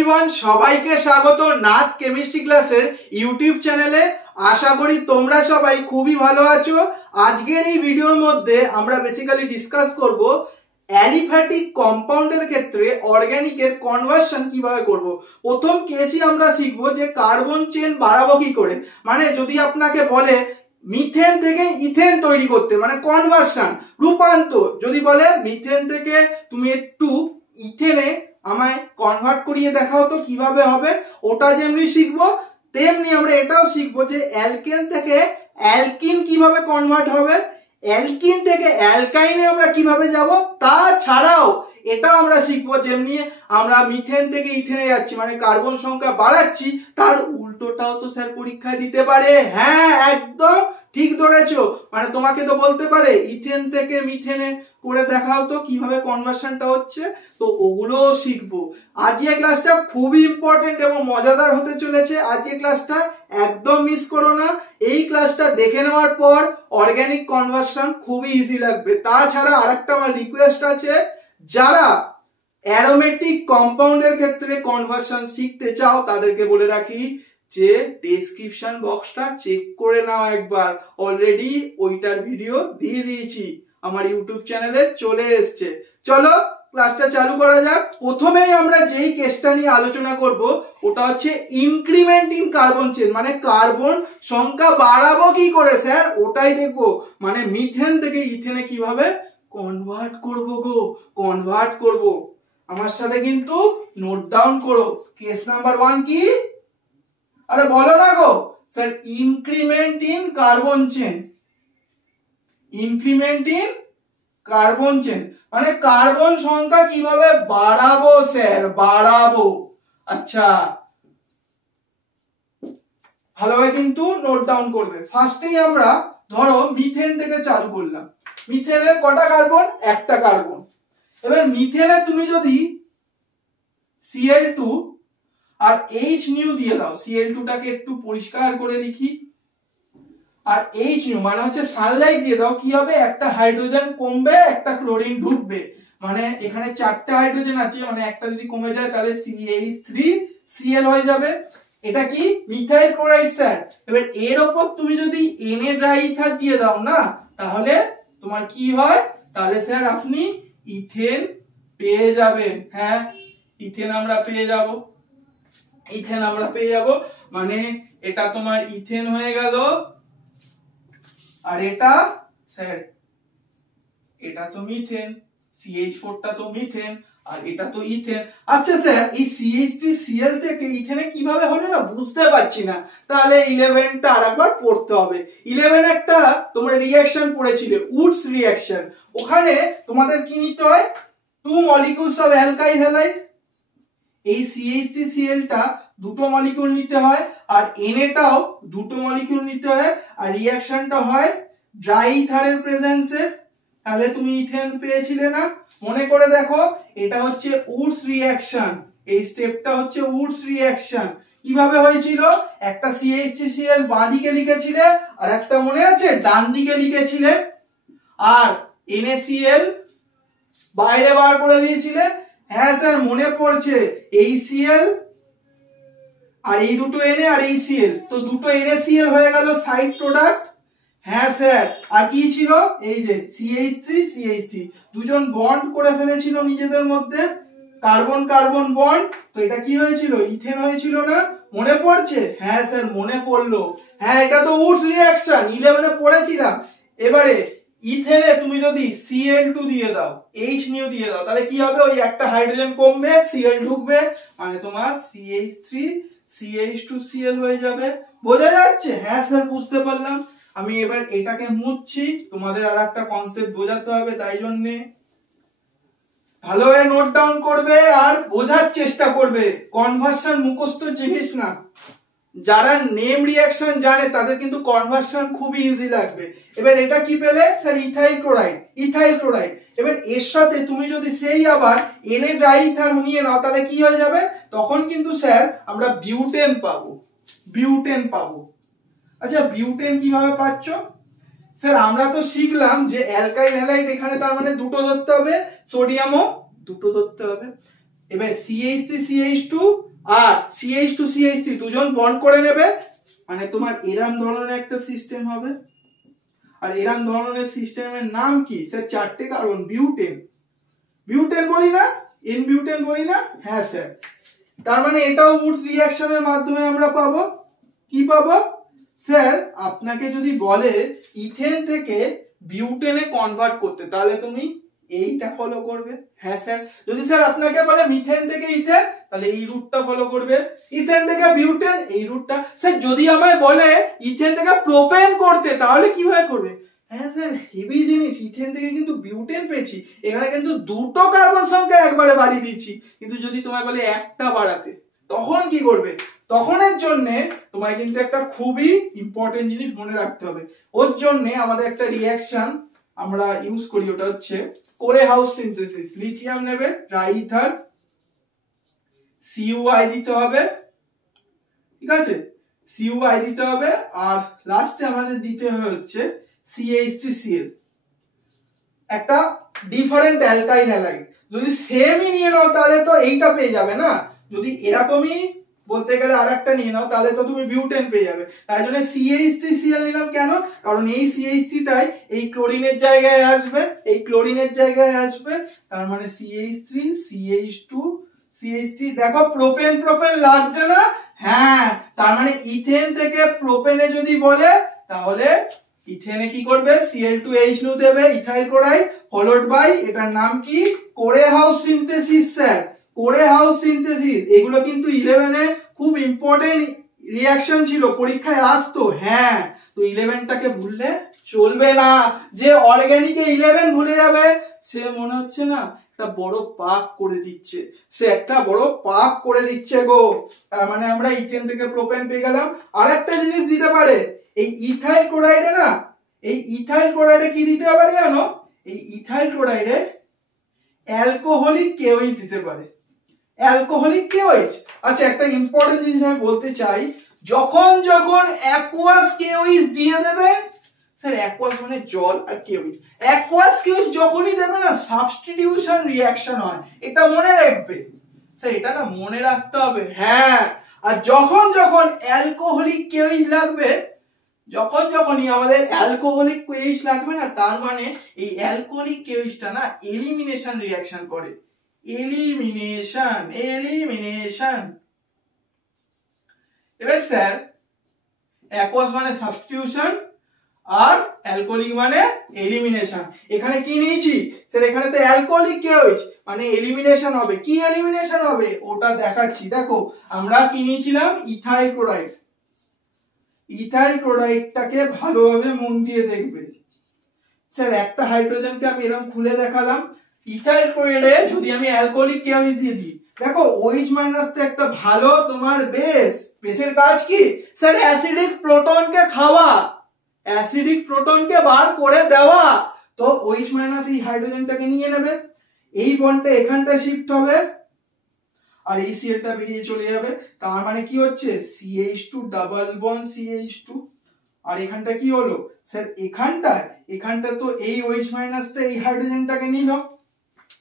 Everyone, সবাইকে স্বাগত Nath chemistry ক্লাসের ইউটিউব চ্যানেলে। আশা করি তোমরা সবাই খুবই ভালো আছো। আজকের এই ভিডিওর মধ্যে আমরা বেসিক্যালি ডিসকাস করব অ্যালিফ্যাটিক কম্পাউন্ডের ক্ষেত্রে অর্গানিকের কনভার্সন কিভাবে করব। প্রথম কেসই আমরা শিখবো যে কার্বন চেন বাড়াবো কি করে। মানে যদি আপনাকে বলে মিথেন থেকে ইথেন তৈরি করতে, মানে কনভার্সন, রূপান্তর, যদি বলে মিথেন থেকে তুমি একটু ইথেনে আমায় কনভার্ট করিয়ে দেখাও তো কিভাবে হবে, ওটা যেমনি শিখবো তেমনি আমরা এটাও শিখবো যে অ্যালকেন থেকে অ্যালকিন কিভাবে কনভার্ট হবে, অ্যালকিন থেকে অ্যালকাইনে আমরা কিভাবে যাব, তাছাড়াও এটাও আমরা শিখবো যেমনি আমরা মিথেন থেকে ইথেনে যাচ্ছি মানে কার্বন সংখ্যা বাড়াচ্ছি, তার উল্টোটাও তো স্যার পরীক্ষায় দিতে পারে। হ্যাঁ, একদম ঠিক ধরেছো। মানে তোমাকে তো বলতে পারে ইথেন থেকে মিথেনে করে দেখাও তো কিভাবে কনভার্সনটা হচ্ছে, তো ওগুলোও শিখবো। আজকের ক্লাসটা খুবই ইম্পর্টেন্ট এবং মজাদার হতে চলেছে। আজকের ক্লাসটা একদম মিস করো না। এই ক্লাসটা দেখে নেওয়ার পর অর্গানিক কনভার্সন খুবই ইজি লাগবে। তাছাড়া আরেকটা আমার রিকোয়েস্ট আছে, যারা অ্যারোমেটিক কম্পাউন্ডের ক্ষেত্রে কনভার্সন শিখতে চাও তাদেরকে বলে রাখি যে ডেসক্রিপশন বক্সটা চেক করে নাও একবার। অলরেডি ওইটার ভিডিও দিয়ে দিয়েছি, আমার ইউটিউব চ্যানেলে চলে এসছে। চলো ক্লাসটা চালু করা যাক। প্রথমেই আমরা যেই কেসটা নিয়ে আলোচনা করব ওটা হচ্ছে ইনক্রিমেন্ট ইন কার্বন চেন, মানে কার্বন সংখ্যা বাড়াবো কি করে স্যার, ওটাই দেখবো। মানে মিথেন থেকে ইথেনে কিভাবে কনভার্ট করব গো, কনভার্ট করব। আমার সাথে কিন্তু নোট ডাউন করো। কেস নাম্বার 1 কি? আরে বলো না গো sir, increment in carbon chain. Increment in carbon chain মানে কার্বন সংখ্যা কিভাবে বাড়াবো স্যার, বাড়াবো। আচ্ছা, ভালোভাবে কিন্তু নোট ডাউন করবে। ফার্স্টেই আমরা ধরো মিথেন থেকে চালু করলাম। মিথেনের কটা কার্বন? একটা কার্বন। এবার মিথেনে তুমি যদি Cl2 আর H নিউ দিয়ে দাও, Cl2 টাকে একটু পরিষ্কার করে লিখি, আর H নিউ মানে হচ্ছে সানলাইট দিয়ে দাও, কি হবে? একটা হাইড্রোজেন কমবে, একটা ক্লোরিন ঢুকবে। মানে এখানে 4টে হাইড্রোজেন আছে, মানে একটা যদি কমে যায় তাহলে CH3Cl হয়ে যাবে। এটা কি? Methyl chloride sir. এবার এর উপর তুমি যদি Na ড্রাইইথার দিয়ে দাও না, তাহলে তোমার কি হয়? তাহলে স্যার আপনি ইথেন পেয়ে যাবেন। হ্যাঁ, ইথেন আমরা পেয়ে যাব, ইথেন আমরা পেয়ে যাব। মানে এটা তোমার ইথেন হয়ে গেল, আর এটা স্যার এটা তো মিথেন, CH4 টা তো মিথেন, আর এটা তো ইথেন। আচ্ছা স্যার, এই CH3Cl থেকে ইথেনে কিভাবে হলো না বুঝতে পারছি না, তাহলে 11টা আরেকবার পড়তে হবে। 11 একটা তোমরা রিঅ্যাকশন পড়েছিলে, উডস রিঅ্যাকশন। ওখানে তোমাদের কি নিতে হয়? 2 মলিকিউলস অফ অ্যালকাইল হ্যালাইড। এই CH3Cl টা দুটো মলিকিউল নিতে হয়, আর Na টাও দুটো মলিকিউল নিতে হয়, আর রিঅ্যাকশনটা হয় ড্রাই ইথারের প্রেজেন্সে। তাহলে তুমি ইথেন পেয়েছিলে না? মনে করে দেখো, এটা হচ্ছে উডস রিঅ্যাকশন। এই স্টেপটা হচ্ছে উডস রিঅ্যাকশন। কিভাবে হয়েছিল? একটা CH3Cl বাঁ দিকে লিখেছিলে, আর একটা মনে আছে ডান দিকে লিখেছিলে, আর NaCl বাইরে বার করে দিয়েছিলে। হ্যাঁ স্যার মনে পড়ছে, এই Cl আর এই দুটো Na আর এই Cl, তো দুটো NaCl হয়ে গেল সাইড প্রোডাক্ট। হ্যাঁ স্যার, আর কি ছিল? এই যে CH3 দুজন বন্ড করে ফেলেছিল নিজেদের মধ্যে, কার্বন কার্বন বন্ড। তো এটা কি হয়েছিল? ইথেন হয়েছিল না? মনে পড়ছে? হ্যাঁ স্যার মনে পড়লো। হ্যাঁ, এটা তো উডস রিঅ্যাকশন, 11 এ পড়েছিলাম। এবারে ইথেনে তুমি যদি Cl2 দিয়ে দাও, H নিউ দিয়ে দাও, তাহলে কি হবে? ওই একটা হাইড্রোজেন কমবে, Cl ঢুকবে, মানে তোমার CH3CH2Cl হয়ে যাবে। বোঝা যাচ্ছে? হ্যাঁ স্যার বুঝতে পারলাম। আমি এবার এটাকে মুছছি, তোমাদের আর একটা কনসেপ্ট বোঝাতে হবে, তাই জন্যে ভালোভাবে নোট ডাউন করবে আর বোঝার চেষ্টা করবে। কনভার্সন মুখস্থ জিনিস না। যারা নেম রিঅ্যাকশন জানে তাদের কিন্তু কনভার্সন খুবই ইজি লাগবে। এবার এটা কি পেলে sir? Ethyl chloride, ethyl chloride. এবার এর সাথে তুমি যদি সেই আবার Na ড্রাইইথার নিয়ে নাও, তাহলে কি হয়ে যাবে? তখন কিন্তু স্যার আমরা বিউটেন পাবো, বিউটেন পাবো। আচ্ছা, বিউটেন কিভাবে পাচ্ছ স্যার? আমরা তো শিখলাম যে অ্যালকাইল হ্যালাইড, এখানে তার মানে দুটো ধরতে হবে, সোডিয়ামও দুটো ধরতে হবে। এবার CH3CH2 আর CH2CH3 দুজন বন্ড করে নেবে, মানে তোমার এরম ধরনের একটা সিস্টেম হবে। আর এরম ধরনের সিস্টেমের নাম কি স্যার? চারটে কার্বন, বিউটেন। বিউটেন বলি না, এন বিউটেন বলি না? হ্যাঁ স্যার। তার মানে এটাও উডস রিঅ্যাকশনের মাধ্যমে আমরা পাবো। কি পাবো স্যার? আপনাকে যদি বলে ইথেন থেকে বিউটেনে কনভার্ট করতে, তাহলে তুমি এইটা ফলো করবে। হ্যাঁ স্যার। যদি স্যার আপনাকে বলে মিথেন থেকে ইথেন, তাহলে এই রুটটা ফলো করবে। ইথেন থেকে বিউটেন, এই রুটটা। স্যার যদি আমায় বলে ইথেন থেকে প্রোপেন করতে, তাহলে কিভাবে করবে? হ্যাঁ স্যার, হেভি জিনিস। ইথেন থেকে কিন্তু বিউটেন পেয়েছি, এখানে কিন্তু দুটো কার্বন সংখ্যা একবারে বাড়িয়ে দিচ্ছি। কিন্তু যদি তোমায় বলে একটা বাড়াতে, তখন কি করবে? তখনের জন্য তোমায় কিন্তু একটা খুবই ইম্পর্টেন্ট জিনিস মনে রাখতে হবে। ওর জন্য আমাদের একটা রিঅ্যাকশন আমরা ইউজ করি, ওটা হচ্ছে কোরে হাউস সিনথেসিস। লিথিয়াম নেবে, ট্রাইইথার, CuI দিতে হবে, ঠিক আছে? CuI দিতে হবে, আর লাস্টে আমাদের দিতে হচ্ছে CH3Cl, একটা ডিফারেন্ট অ্যালকাইল হ্যালাইড। যদি সেমই নিয়ে নাও তাহলে তো এইটা পেয়ে যাবে না, যদি এরকমই বলতে গেলে আরেকটা নিয়ে নাও তাহলে তো তুমি বিউটেন পেয়ে যাবে। তাই জন্য CH3Cl নিলাম। কেন? কারণ এই CH3টাই এই ক্লোরিনের জায়গায় আসবে, এই ক্লোরিনের জায়গায় আসবে, তার মানে CH3 CH2 CH3। দেখো প্রোপেন প্রোপেন লাগছে না? হ্যাঁ, তার মানে ইথেন থেকে প্রোপেনে যদি বলে, তাহলে ইথেনে কি করবে? Cl2H2 দেবে, ইথাইল ক্লোরাইড, ফলোড বাই এটার নাম কি? কোরে হাউস সিনথেসিস স্যার। কোরে হাউস সিনথেসিস, এগুলো কিন্তু 11 এ খুব ইম্পর্টেন্ট রিঅ্যাকশন ছিল, পরীক্ষায় আসতো। হ্যাঁ, তো 11টাকে ভুললে চলবে না। যে অর্গানিকে 11 ভুলে যাবে, সে মনে হচ্ছে না একটা বড় পাপ করে দিচ্ছে, সে একটা বড় পাপ করে দিচ্ছে গো। তার মানে আমরা ইথেন থেকে প্রোপেন পেয়ে গেলাম। আরেকটা জিনিস দিতে পারে এই ইথাইল ক্লোরাইডে, না এই ইথাইল ক্লোরাইডে কি দিতে পারে জানো? এই ইথাইল ক্লোরাইডে অ্যালকোহলিক কেওএইচ দিতে পারে। Alcoholic KOH. আচ্ছা, একটা ইম্পর্টেন্ট জিনিস আমি বলতে চাই, যখন যখন অ্যাকুয়াস কেওএইচ দিয়ে দেবে, স্যার অ্যাকুয়াস মানে জল আর কেওএইচ, অ্যাকুয়াস কেওএইচ যখনই দেবে না, সাবস্টিটিউশন রিঅ্যাকশন হয়। এটা মনে রাখবে স্যার, এটা না মনে রাখতে হবে। হ্যাঁ, আর যখন যখন অ্যালকোহলিক কেওএইচ লাগবে, যখন যখনই আমাদের অ্যালকোহলিক কেওএইচ লাগবে না, তার মানে এই অ্যালকোহলিক কেওএইচটা না এলিমিনেশন রিঅ্যাকশন করে। Elimination, elimination. এবার স্যার অ্যাকুয়াস মানে সাবস্টিটিউশন আর অ্যালকোহলিক মানে এলিমিনেশন। এখানে কি নিয়েছি স্যার? এখানে তো অ্যালকোহলিক কেওএইচ, মানে এলিমিনেশন হবে। কি এলিমিনেশন হবে ওটা দেখাচ্ছি। দেখো আমরা কি নিয়েছিলাম? Ethyl chloride. ইথাইল ক্লোরাইডটাকে ভালোভাবে মন দিয়ে দেখবে স্যার। একটা হাইড্রোজেনকে আমি এরকম খুলে দেখালাম। ইথাইল ক্লোরাইডে যদি আমি অ্যালকোহলিক কেওএইচ দিয়ে দিই, দেখো OH- তো একটা ভালো তোমার বেস। বেসের কাজ কি স্যার? অ্যাসিডিক প্রোটনকে খাওয়া, অ্যাসিডিক প্রোটনকে বার করে দেওয়া। তো OH- এই হাইড্রোজেনটাকে নিয়ে নেবে, এই বন্ডটা এখানটা শিফট হবে, আর এই Clটা বেরিয়ে চলে যাবে। তার মানে কি হচ্ছে? CH2 double bond CH2। আর এখানটা কি হলো স্যার? এখানটা তো এই OH- টা এই হাইড্রোজেনটাকে নিল,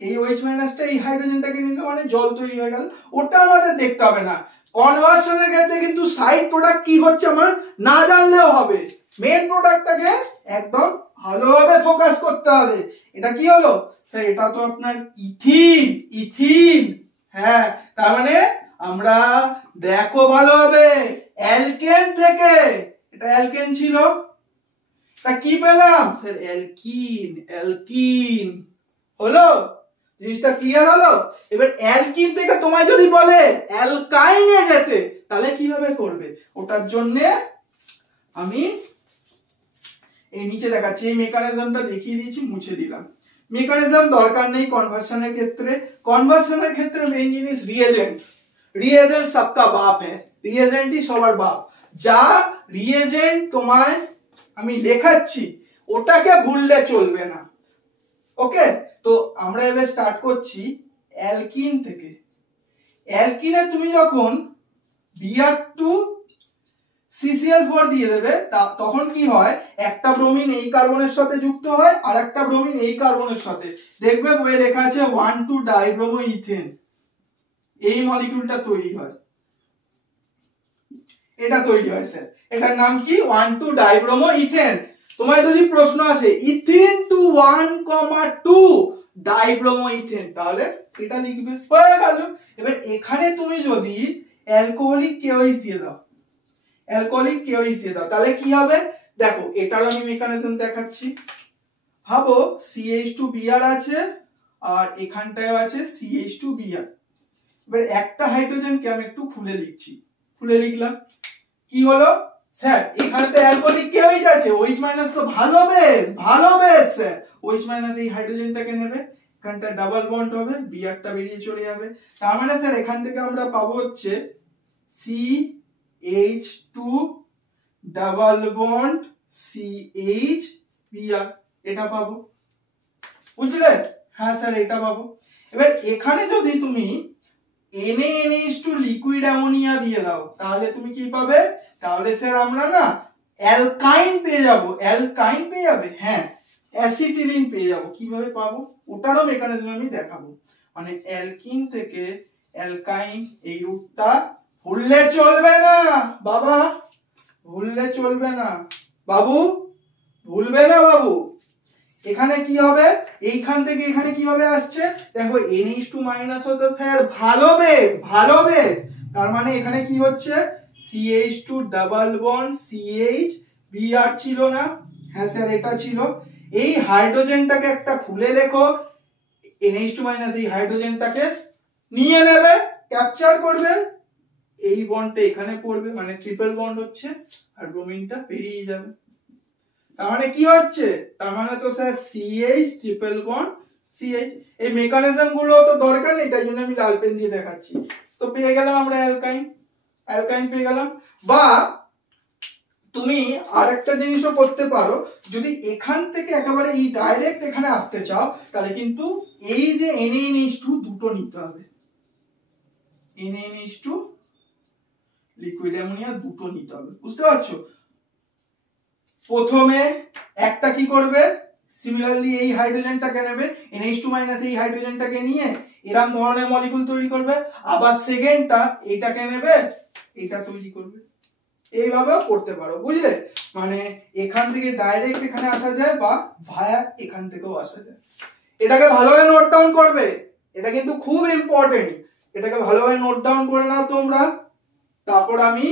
এই OH- টা এই হাইড্রোজেনটাকে নিল, মানে জল তৈরি হয়ে গেল। ওটা আমাদের দেখতে হবে না। কনভার্সনের ক্ষেত্রে কিন্তু সাইড প্রোডাক্ট কি হচ্ছে আমার না জানলেও হবে, মেন প্রোডাক্টটাকে একদম ভালোভাবে ফোকাস করতে হবে। এটা কি হলো স্যার? এটা তো আপনার ইথিন, ইথিন। হ্যাঁ, তার মানে আমরা দেখো ভালোভাবে, অ্যালকেন থেকে, এটা অ্যালকেন ছিল, তা কি পেলাম স্যার? Alkyne, alkyne. হলো? জিনিসটা ক্লিয়ার হলো? এবার অ্যালকিন থেকে তোমায় যদি বলে অ্যালকাইনে যেতে, তাহলে কিভাবে করবে? ওটার জন্য আমি এই নিচে দেখাচ্ছি, এই মেকানিজমটা দেখিয়ে দিয়েছি, মুছে দিলাম। মেকানিজম দরকার নেই কনভার্সনের ক্ষেত্রে। কনভার্সনের ক্ষেত্রে মেইন জিনিস রিএজেন্ট। রিএজেন্ট সবকা বাপ হ্যাঁ, রিএজেন্টই সবার বাপ। যা রিএজেন্ট তোমায় আমি লেখাচ্ছি ওটাকে ভুললে চলবে না। ওকে, তো আমরা এবার স্টার্ট করছি অ্যালকিন থেকে। অ্যালকিনে তুমি যখন Br2 CCl4 দিয়ে দেবে, তখন কি হয়? একটা ব্রোমিন এই কার্বনের সাথে যুক্ত হয়, আর একটা ব্রোমিন এই কার্বনের সাথে। দেখবে বইয়ে লেখা আছে 1,2 ডাইব্রোমো ইথেন, এই মলিকিউলটা তৈরি হয়। এটা তৈরি হয় স্যার। এটার নাম কি 1,2 ডাইব্রোমো ইথেন। তোমার যদি প্রশ্ন আসে ইথিন টু 1,2 ডাইব্রোমো ইথেন, তাহলে এটা লিখবে, হয়ে গেল। এবার এখানে তুমি যদি অ্যালকোহলিক কেওএইচ দিয়ে দাও, অ্যালকোহলিক কেওএইচ দিয়ে দাও, তাহলে কি হবে দেখো, এটারও আমি মেকানিজম দেখাচ্ছি। ভাবো CH2Br আছে আর এখানটায় আছে CH2Br। এবার একটা হাইড্রোজেনকে আমি একটু খুলে লিখছি, খুলে লিখলাম, কি হলো স্যার, এখানে তো অ্যালকোহলিক কেওএইচ আছে, OH মাইনাস তো ভালো বেস, ভালো বেস স্যার। OH মাইনাস এই হাইড্রোজেনটাকে নেবে, এখানটা ডাবল বন্ড হবে, বিআরটা বেরিয়ে চলে যাবে। তার মানে স্যার এখান থেকে আমরা পাবো হচ্ছে CH2 ডাবল বন্ড CH এটা পাবো, বুঝলে? হ্যাঁ স্যার এটা পাবো। এবার এখানে যদি তুমি NaNH2 লিকুইড অ্যামোনিয়া দিয়ে দাও, তাহলে তুমি কি পাবে? তাহলে স্যার আমরা না অ্যালকাইন পেয়ে যাব, অ্যালকাইন পেয়ে যাবে, হ্যাঁ অ্যাসিটিলিন পেয়ে যাব। কিভাবে পাবো ওটারও মেকানিজম আমি দেখাবো। মানে অ্যালকিন থেকে অ্যালকাইন, এই রূপটা ভুললে চলবে না বাবা, ভুললে চলবে না বাবু, ভুলবে না বাবু। এখানে কি হবে, এইখান থেকে এখানে কিভাবে আসছে দেখো, NH2 মাইনাস হতো স্যার ভালো বেস, ভালো বেস। তার মানে এখানে কি হচ্ছে, CH2 ডাবল বন্ড CH ছিল না? হ্যাঁ স্যার এটা ছিল। এই হাইড্রোজেনটাকে একটা খুলে রেখো, NH2 মাইনাস এই হাইড্রোজেনটাকে নিয়ে নেবে, ক্যাপচার করবে, এই বন্ডটা এখানে পড়বে, মানে ট্রিপল বন্ড হচ্ছে, আর ব্রোমিনটা বেরিয়ে যাবে। তার মানে কি হচ্ছে, তার মানে তো sir CH triple bond CH। এই মেকানিজম গুলো তো দরকার নেই, তাই জন্য আমি লাল পেন দিয়ে দেখাচ্ছি। তো পেয়ে গেলাম আমরা অ্যালকাইন, অ্যালকাইন পেয়ে গেলাম। বা তুমি আরেকটা জিনিসও করতে পারো, যদি এখান থেকে একেবারে এই ডাইরেক্ট এখানে আসতে চাও, তাহলে কিন্তু এই যে NaNH2 দুটো নিতে হবে, NaNH2 লিকুইড অ্যামোনিয়া দুটো নিতে হবে, বুঝতে পারছো? প্রথমে একটা কি করবে, সিমিলারলি এই হাইড্রোজেনটাকে নেবে, NH2 মাইনাস এই হাইড্রোজেনটাকে নিয়ে এরকম ধরনের মলিকুল তৈরি করবে, আবার সেকেন্ডটা এইটাকে নেবে, এটা তৈরি করবে। এইভাবেও করতে পারো, বুঝলে? মানে এখান থেকে ডাইরেক্ট এখানে আসা যায়, বা ভায়া এখান থেকেও আসা যায়। এটাকে ভালোভাবে নোট ডাউন করবে, এটা কিন্তু খুব ইম্পর্টেন্ট, এটাকে ভালোভাবে নোট ডাউন করে নাও তোমরা। তারপর আমি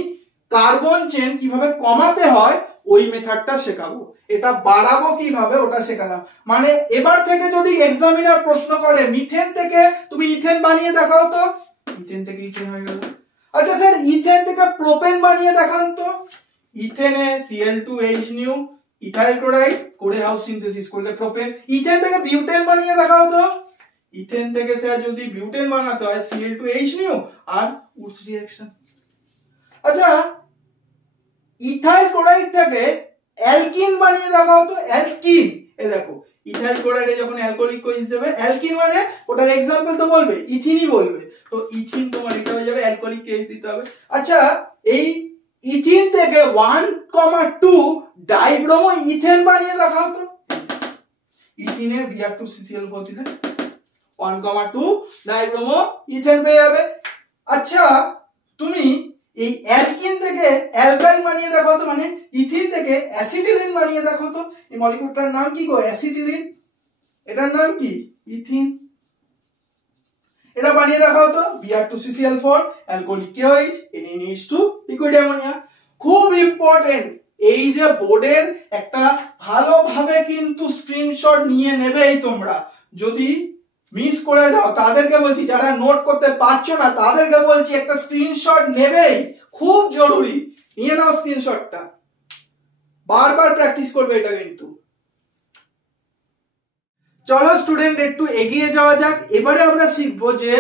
কার্বন চেন কিভাবে কমাতে হয় ওই মেথডটা শেখাবো, এটা বাড়াবো কিভাবে ওটা শেখালাম। মানে এবার থেকে যদি এক্সামিনার প্রশ্ন করে মিথেন থেকে তুমি ইথেন বানিয়ে দেখাও, তো ইথেন থেকে ইথেন হয়ে গেল। আচ্ছা স্যার ইথেন থেকে প্রোপেন বানিয়ে দেখান তো, ইথেনে Cl2H নিউ ইথাইল ক্লোরাইড করে হাউস সিনথেসিস করলে প্রোপেন। ইথেন থেকে বিউটেন বানিয়ে দেখাও তো, ইথেন থেকে স্যার যদি বিউটেন বানাতে হয় Cl2H নিউ আর উডস রিঅ্যাকশন। আচ্ছা ইথাইল ক্লোরাইড থেকে অ্যালকিন বানিয়ে দেখাও তো, অ্যালকিন। এই দেখো ইথাইল ক্লোরাইডে যখন অ্যালকোহলিক কোইচ দেবে, অ্যালকিন মানে ওটার এক্সাম্পল তো বলবে, ইথিনই বলবে, তো ইথিন তোমার এটা হয়ে যাবে, অ্যালকোহলিক কেস দিতে হবে। আচ্ছা এই ইথিন থেকে 1,2 ডাইব্রোমো ইথেন বানিয়ে দেখাও তো, ইথিনের Br2CCl4 দিলে 1,2 ডাইব্রোমো ইথেন পেয়ে যাবে। আচ্ছা তুমি এই অ্যালকিন থেকে অ্যালকাইন বানিয়ে দেখাও তো, মানে ইথিন থেকে অ্যাসিটিলিন বানিয়ে দেখাও তো। এই মলিকিউলটার নাম কি গো, অ্যাসিটিলিন, এটার নাম কি ইথিন। এটা বানিয়ে দেখাও তো, Br2CCl4 alcoholic KOH NaNH2 liquid ammonia. খুব ইম্পর্টেন্ট, এই যে বোর্ডের একটা ভালোভাবে কিন্তু স্ক্রিনশট নিয়ে নেবেই তোমরা। যদি মিস করে যাও তাদেরকে বলছি, যারা নোট করতে পারছো না তাদেরকে বলছি একটা স্ক্রিনশট নেবেই, খুব জরুরি, নিয়ে নাও স্ক্রিনশটটা, বারবার প্র্যাকটিস করবে এটা কিন্তু। চলো স্টুডেন্ট একটু এগিয়ে যাওয়া যাক। এবারে আমরা শিখবো যে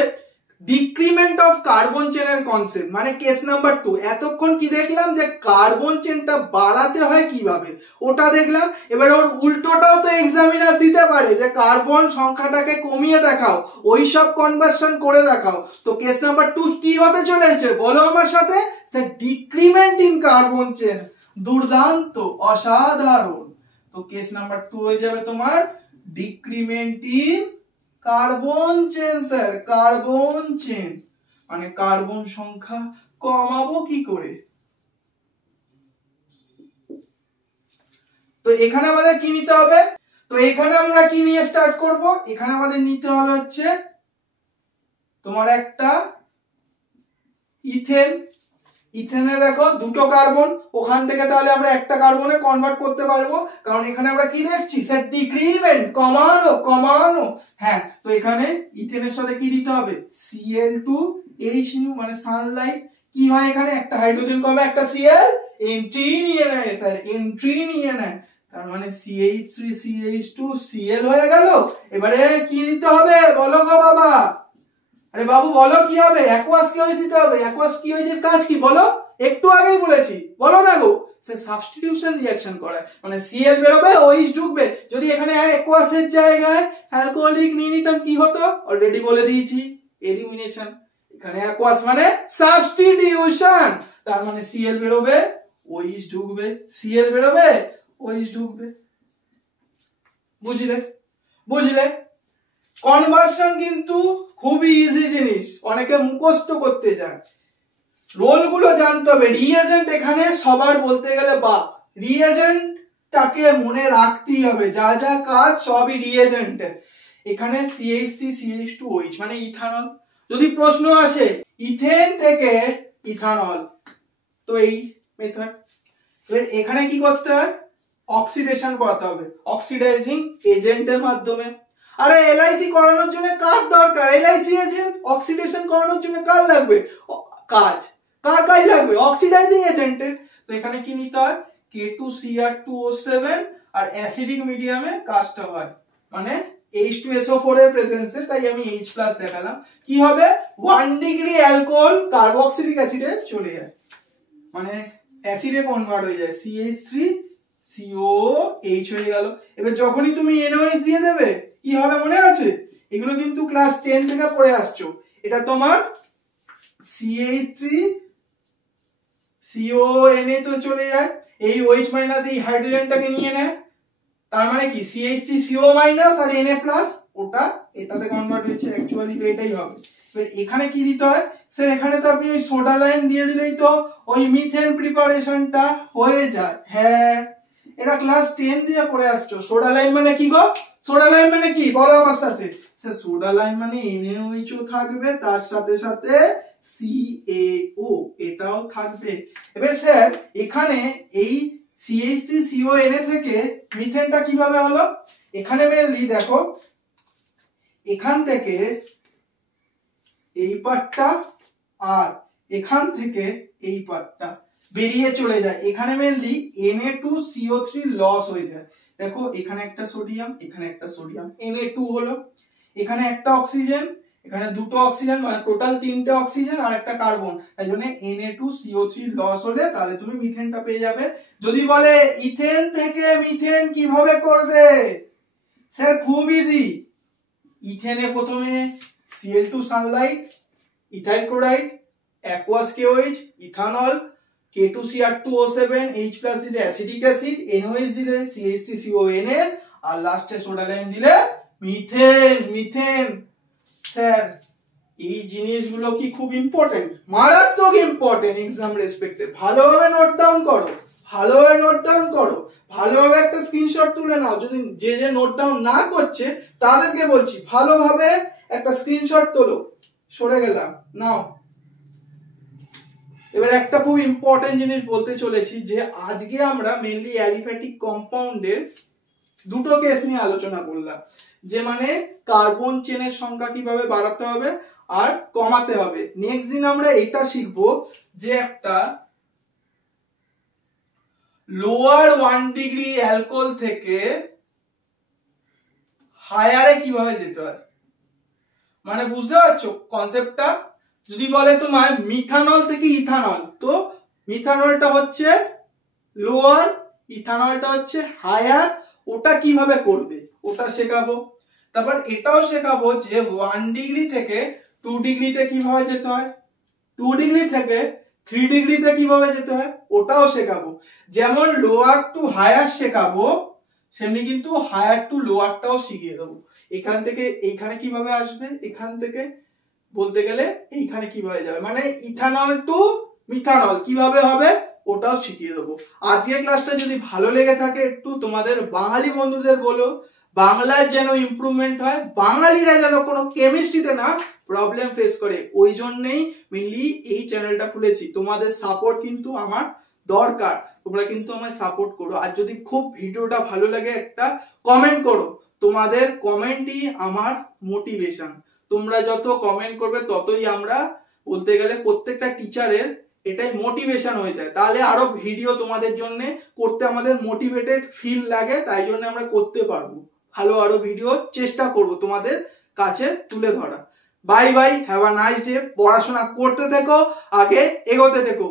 ডিক্রিমেন্ট অফ কার্বন চেনের কনসেপ্ট, মানে কেস নাম্বার 2। এতক্ষণ কি দেখলাম, যে কার্বন চেনটা বাড়াতে হয় কিভাবে ওটা দেখলাম। এবারে ওর উল্টোটাও তো এক্সামিনার দিতে পারে, যে কার্বন সংখ্যাটাকে কমিয়ে দেখাও, ওই সব কনভার্সন করে দেখাও। তো কেস নাম্বার 2 কি হতে চলেছে বলো আমার সাথে, ডিক্রিমেন্ট ইন কার্বন চেন। দুর্দান্ত, অসাধারণ। তো কেস নাম্বার 2 হয়ে যাবে তোমার decrement in carbon chain sir, carbon chain মানে কার্বন সংখ্যা কমাবো কি করে, তো এখানে আমাদের কি নিতে হবে, তো এখানে আমরা কি নিয়ে স্টার্ট করব, এখানে আমাদের নিতে হবে হচ্ছে তোমার একটা ইথেন। ইথেনে দেখো দুটো কার্বন, ওখান থেকে তাহলে আমরা একটা কার্বনে কনভার্ট করতে পারবো, কারণ এখানে আমরা কি দেখছি স্যার ডিক্রিমেন্ট, কমানো কমানো। হ্যাঁ, তো এখানে ইথেনের সাথে কি দিতে হবে Cl2H মানে সানলাইট। কি হয় এখানে একটা হাইড্রোজেন কমে একটা Cl এন্ট্রি নিয়ে নেয় স্যার, এন্ট্রি নিয়ে নেয়, তার মানে CH3CH2 Cl হয়ে গেল। এবারে কি দিতে হবে বলো গো বাবা, আরে বাবু বলো কি হবে, অ্যাকোয়াস কি হয়ে দিতে হবে, অ্যাকোয়াস কি হয়ে কাজ কি বলো, একটু আগেই বলেছি বলো না গো, সে সাবস্টিটিউশন রিঅ্যাকশন করায়, মানে Cl বেরোবে OH ঢুকবে। যদি এখানে অ্যাকোয়াসের জায়গায় অ্যালকোহলিক নিয়ে নিতাম কি হতো, অলরেডি বলে দিয়েছি এলিমিনেশন। এখানে অ্যাকোয়াস মানে সাবস্টিটিউশন, তার মানে Cl বেরোবে OH ঢুকবে, Cl বেরোবে OH ঢুকবে। বুঝলে বুঝলে, কনভার্সন কিন্তু খুবই ইজি জিনিস, অনেকে মুখস্থ করতে যায়, রোল গুলো জানতে হবে। রিএজেন্ট এখানে সবার বলতে গেলে বাপ, রিএজেন্টটাকে মনে রাখতেই হবে, যা যা কাজ সবই রিএজেন্টের। এখানে CH3CH2OH মানে ইথানল। যদি প্রশ্ন আসে ইথেন থেকে ইথানল, তো এই মেথড। এখানে কি করতে হয়, অক্সিডেশন করাতে হবে অক্সিডাইজিং এজেন্টের মাধ্যমে। আরে এলআইসি করানোর জন্য কার দরকার, এলআইসি এজেন্ট, অক্সিডেশন করানোর জন্য কার লাগবে, কার লাগবে অক্সিডাইজিং এজেন্টের। তো এখানে কি নিতে হয় K2Cr2O7 আর অ্যাসিডিক মিডিয়ামে কাজটা হয়, মানে H2SO4 এর প্রেজেন্সে, তাই আমি H+ দেখালাম। কি হবে 1 ডিগ্রি অ্যালকোহল কার্বক্সিলিক অ্যাসিডে চলে যায়, মানে অ্যাসিডে কনভার্ট হয়ে যায়, CH3COH হয়ে গেল। এবার যখনই তুমি NOH দিয়ে দেবে কি হবে মনে আছে, এগুলো কিন্তু ক্লাস 10 থেকে পড়ে আসছো। এটা তোমার CH3CONA তো চলে যায়, এই OH মাইনাস এই হাইড্রোজেনটাকে নিয়ে নেয়, তার মানে কি CH3CO মাইনাস আর Na+, ওটা এটাতে কনভার্ট হচ্ছে, অ্যাকচুয়ালি তো এটাই হবে। এবার এখানে কি দিতে হয় স্যার, এখানে তো আপনি ওই সোডা লাইম দিয়ে দিলেই তো ওই মিথেন প্রিপারেশনটা হয়ে যায়। হ্যাঁ, এটা ক্লাস 10 দিয়ে পড়ে আসছো। সোডা লাইম মানে কি গো, সোডা লাইম মানে কি বলো আমার সাথে, স্যার সোডা লাইম মানে NaOH থাকবে, তার সাথে সাথে CaO এটাও থাকবে। এবার স্যার এখানে এই CH3CONA থেকে মিথেনটা কিভাবে হলো, এখানে মেনলি দেখো এখান থেকে এই পার্টটা আর এখান থেকে এই পার্টটা বেরিয়ে চলে যায়, এখানে মেনলি Na2CO3 লস হয়ে যায়। দেখো এখানে একটা সোডিয়াম, এখানে একটা সোডিয়াম, Na2 হলো, এখানে একটা অক্সিজেন, এখানে দুটো অক্সিজেন, মানে টোটাল 3টে অক্সিজেন আর একটা কার্বন, তাই জন্য Na2CO3 লস হলে তাহলে তুমি মিথেনটা পেয়ে যাবে। যদি বলে ইথেন থেকে মিথেন কিভাবে করবে, স্যার খুব ইজি। ইথেনে প্রথমে Cl2 Sunlight, ethyl chloride, aqueous KOH, ethanol, K2Cr2O7, H+ দিলে অ্যাসিডিক অ্যাসিড, NOH দিলে CH3CONA, আর লাস্টে সোডা লাইম দিলে মিথেন। মিথেন স্যার এই জিনিসগুলো কি খুব ইম্পর্টেন্ট, মারাত্মক ইম্পর্টেন্ট এক্সাম রেসপেক্টে। ভালোভাবে নোট ডাউন করো, ভালোভাবে নোট ডাউন করো, ভালোভাবে একটা স্ক্রিনশট তুলে নাও। যদি যে নোট ডাউন না করছে তাদেরকে বলছি ভালোভাবে একটা স্ক্রিনশট তোলো। সরে গেলাম, নাও। এবার একটা খুব ইম্পর্টেন্ট জিনিস বলতে চলেছি, যে আজকে আমরা মেইনলি অ্যালিফ্যাটিক কম্পাউন্ডের দুটো কেস নিয়ে আলোচনা করলাম, যে মানে কার্বন চেনের সংখ্যা কিভাবে বাড়াতে হবে আর কমাতে হবে। নেক্সট দিন আমরা এটা শিখবো যে একটা লোয়ার 1 ডিগ্রি অ্যালকোহল থেকে হায়ারে কিভাবে যেতে হয়, মানে বুঝতে পারছো কনসেপ্টটা। যদি বলে তোমার মিথানল থেকে ইথানল, তো মিথানলটা হচ্ছে লোয়ার, ইথানলটা হচ্ছে হায়ার, ওটা কিভাবে করবে ওটা শেখাবো। তারপর এটাও শেখাবো যে 1 ডিগ্রি থেকে 2 ডিগ্রিতে কিভাবে যেতে হয়, 2 ডিগ্রি থেকে 3 ডিগ্রিতে কিভাবে যেতে হয় ওটাও শেখাবো। যেমন লোয়ার টু হায়ার শেখাবো, সেমনি কিন্তু হায়ার টু লোয়ারটাও শিখিয়ে দেবো। এখান থেকে এইখানে কিভাবে আসবে, এখান থেকে বলতে গেলে এইখানে কিভাবে যাবে, মানে ইথানল টু মিথানল কিভাবে হবে ওটাও শিখিয়ে দেবো। আজকের ক্লাসটা যদি ভালো লেগে থাকে একটু তোমাদের বাঙালি বন্ধুদের বলো, বাংলার যেন ইমপ্রুভমেন্ট হয়, বাঙালিরা যেন কোনো কেমিস্ট্রিতে না প্রবলেম ফেস করে, ওই জন্যই মেনলি এই চ্যানেলটা খুলেছি। তোমাদের সাপোর্ট কিন্তু আমার দরকার, তোমরা কিন্তু আমায় সাপোর্ট করো। আর যদি খুব ভিডিওটা ভালো লাগে একটা কমেন্ট করো, তোমাদের কমেন্টই আমার মোটিভেশন। তোমরা যত কমেন্ট করবে ততই আমরা বলতে গেলে প্রত্যেকটা টিচারের এটাই মোটিভেশন হয়ে যায়, তাহলে আরো ভিডিও তোমাদের জন্য করতে আমাদের মোটিভেটেড ফিল লাগে, তাই জন্য আমরা করতে পারবো ভালো আরো ভিডিও চেষ্টা করব তোমাদের কাছে তুলে ধরা। Bye bye, have a nice day. পড়াশোনা করতে থেকো, আগে এগোতে থেকো।